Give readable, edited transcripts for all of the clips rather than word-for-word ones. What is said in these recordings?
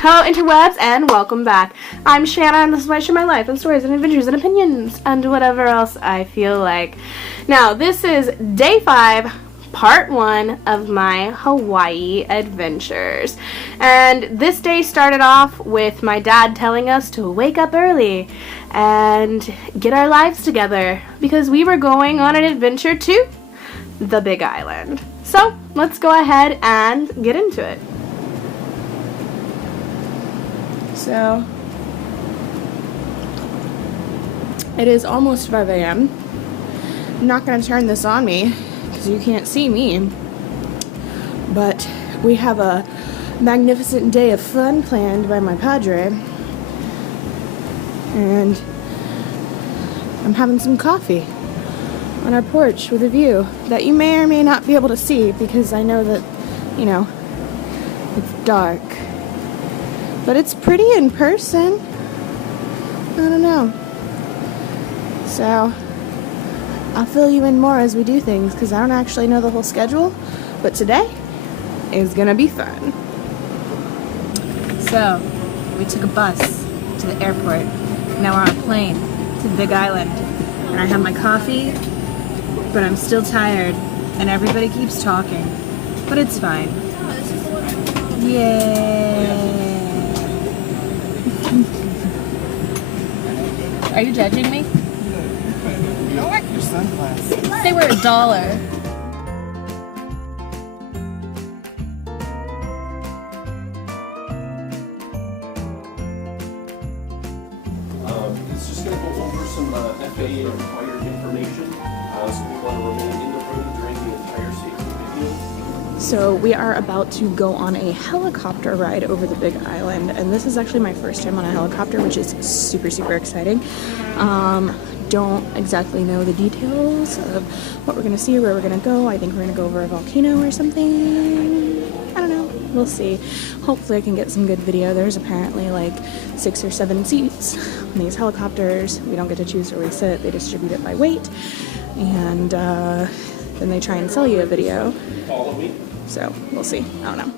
Hello interwebs and welcome back. I'm Shanna and this is where I share my life and stories and adventures and opinions and whatever else I feel like. Now this is day 5, part 1 of my Hawaii adventures. And this day started off with my dad telling us to wake up early and get our lives together because we were going on an adventure to the Big Island. So let's go ahead and get into it. So, it is almost 5 a.m. I'm not going to turn this on me because you can't see me, but we have a magnificent day of fun planned by my padre, and I'm having some coffee on our porch with a view that you may or may not be able to see because I know that, you know, it's dark. But it's pretty in person. I don't know. So, I'll fill you in more as we do things because I don't actually know the whole schedule. But today is gonna be fun. So, we took a bus to the airport. Now we're on a plane to the Big Island. And I have my coffee, but I'm still tired. And everybody keeps talking. But it's fine. Yay! Are you judging me? I like your sunglasses. They were $1. It's just going to go over some FAA required information, so we want to remain in the room during the entire safety video. So we are about to go on a helicopter ride over the Big Island, and this is actually my first time on a helicopter, which is super, super exciting. Don't exactly know the details of what we're gonna see or where we're gonna go. I think we're gonna go over a volcano or something. I don't know, we'll see. Hopefully I can get some good video. There's apparently like 6 or 7 seats on these helicopters. We don't get to choose where we sit. They distribute it by weight, and then they try and sell you a video. Follow me. So, we'll see. I don't know.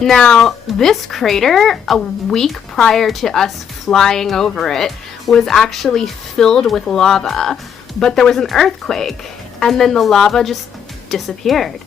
Now, this crater, a week prior to us flying over it, was actually filled with lava. But there was an earthquake, and then the lava just disappeared.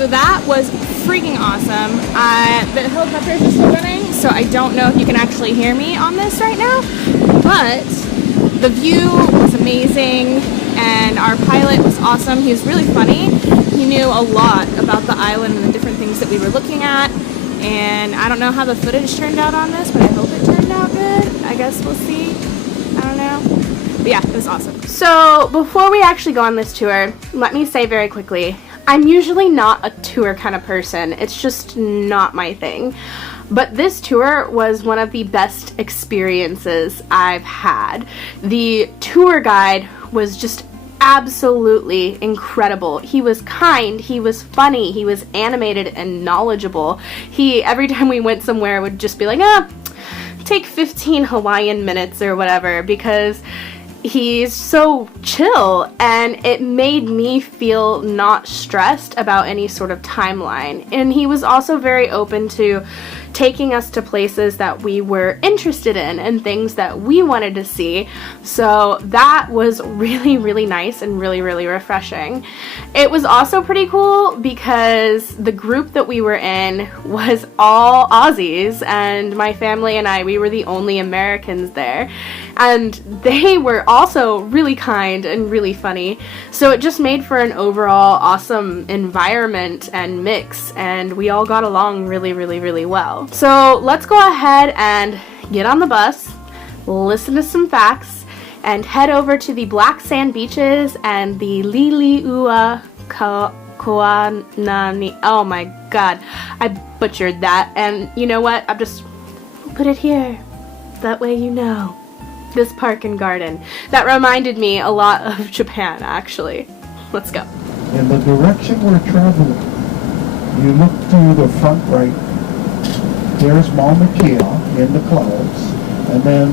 So that was freaking awesome. The helicopters are still running, so I don't know if you can actually hear me on this right now, but the view was amazing, and our pilot was awesome. He was really funny. He knew a lot about the island and the different things that we were looking at, and I don't know how the footage turned out on this, but I hope it turned out good. I guess we'll see. I don't know. But yeah, it was awesome. So before we actually go on this tour, let me say very quickly, I'm usually not a tour kind of person. It's just not my thing. But this tour was one of the best experiences I've had. The tour guide was just absolutely incredible. He was kind, he was funny, he was animated and knowledgeable. He, every time we went somewhere, would just be like, take 15 Hawaiian minutes or whatever, because he's so chill, and it made me feel not stressed about any sort of timeline. And he was also very open to taking us to places that we were interested in and things that we wanted to see. So that was really, really nice and really, really refreshing. It was also pretty cool because the group that we were in was all Aussies, and my family and I, we were the only Americans there. And they were also really kind and really funny. So it just made for an overall awesome environment and mix, and we all got along really, really, really well. So let's go ahead and get on the bus, listen to some facts, and head over to the black sand beaches and the Liliuokalani. Oh my god, I butchered that. And you know what? I'll put it here. That way you know. This park and garden. That reminded me a lot of Japan, actually. Let's go. In the direction we're traveling, you look to the front right. There's Mauna Kea in the clouds, and then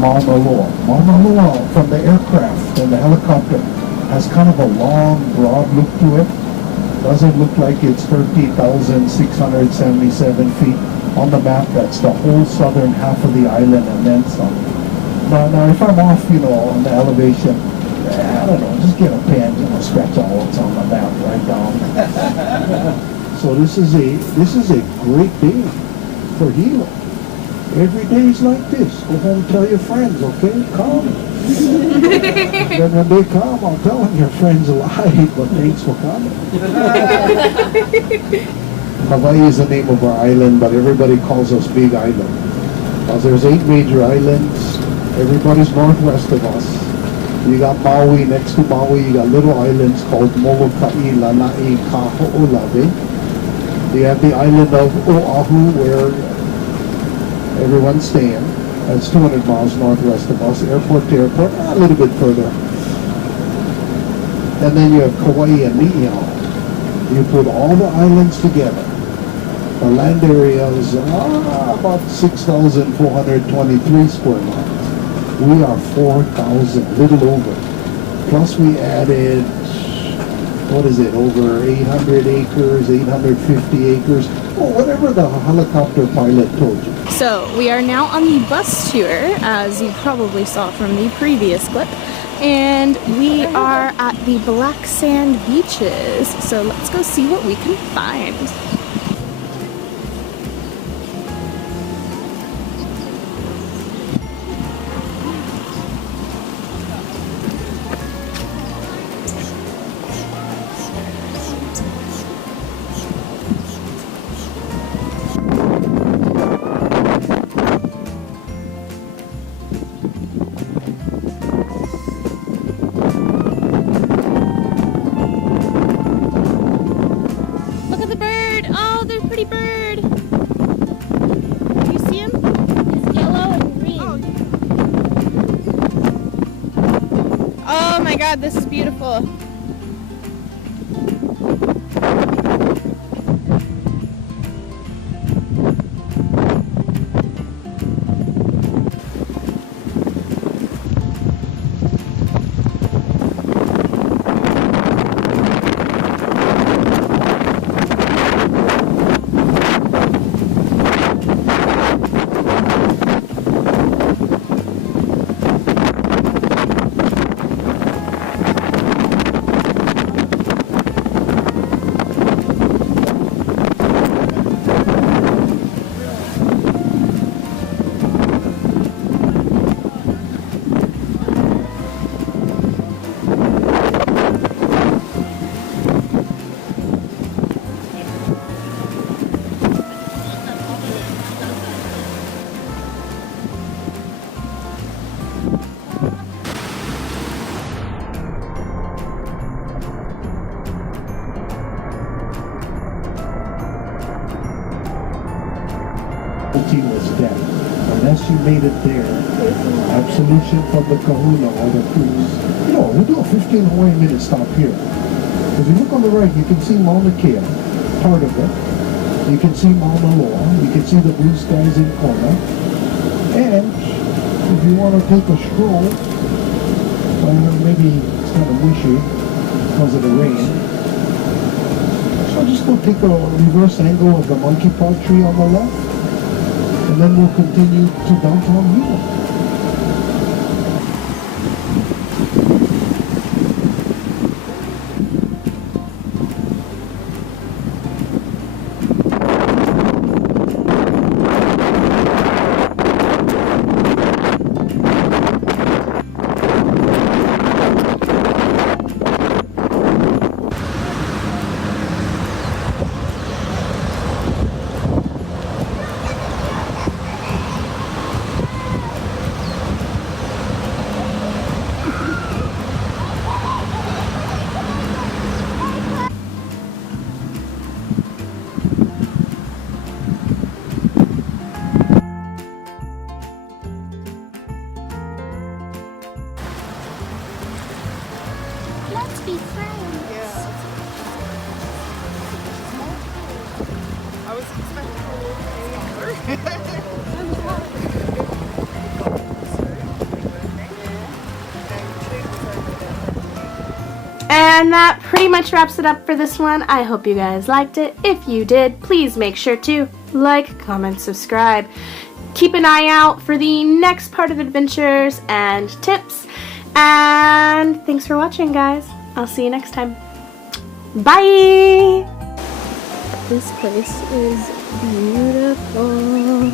Mauna Loa. Mauna Loa, from the aircraft and the helicopter, has kind of a long, broad look to it. Doesn't look like it's 30,677 feet. On the map, that's the whole southern half of the island and then some. Now if I'm off, on the elevation, I don't know, just get a pen, scratch all what's on the map right down. So this is a great day for Hilo. Every day is like this. Go home and tell your friends, okay? Come. Then when they come, I'll tell them your friends lied, but thanks for coming. Hawaii is the name of our island, but everybody calls us Big Island. Because there's 8 major islands. Everybody's northwest of us. You got Maui. Next to Maui, you got little islands called Molokai, Lanai, Kaho'olawe. You have the island of Oahu, where everyone's staying. That's 200 miles northwest of us, airport to airport, a little bit further. And then you have Kauai and Ni'ihau. You put all the islands together. The land area is about 6,423 square miles. We are 4,000, little over. Plus we added, over 800 acres, 850 acres, whatever the helicopter pilot told you. So we are now on the bus tour, as you probably saw from the previous clip. And we are at the black sand beaches. So let's go see what we can find. God, this is beautiful. was dead. Unless you made it there, absolution from the kahuna or the cruise. You know, we'll do a 15 Hawaiian minute stop here. If you look on the right, you can see Mauna Kea, part of it. You can see Mauna Loa. You can see the blue skies in Kona. And if you want to take a stroll, maybe it's kind of wishy because of the rain. So just go take a reverse angle of the monkey paw tree on the left, and then we'll continue to downtown Hilo. Let's be friends. Yeah. I was expecting a little And that pretty much wraps it up for this one. I hope you guys liked it. If you did, please make sure to like, comment, subscribe. Keep an eye out for the next part of adventures and tips. And thanks for watching, guys. I'll see you next time. Bye! This place is beautiful.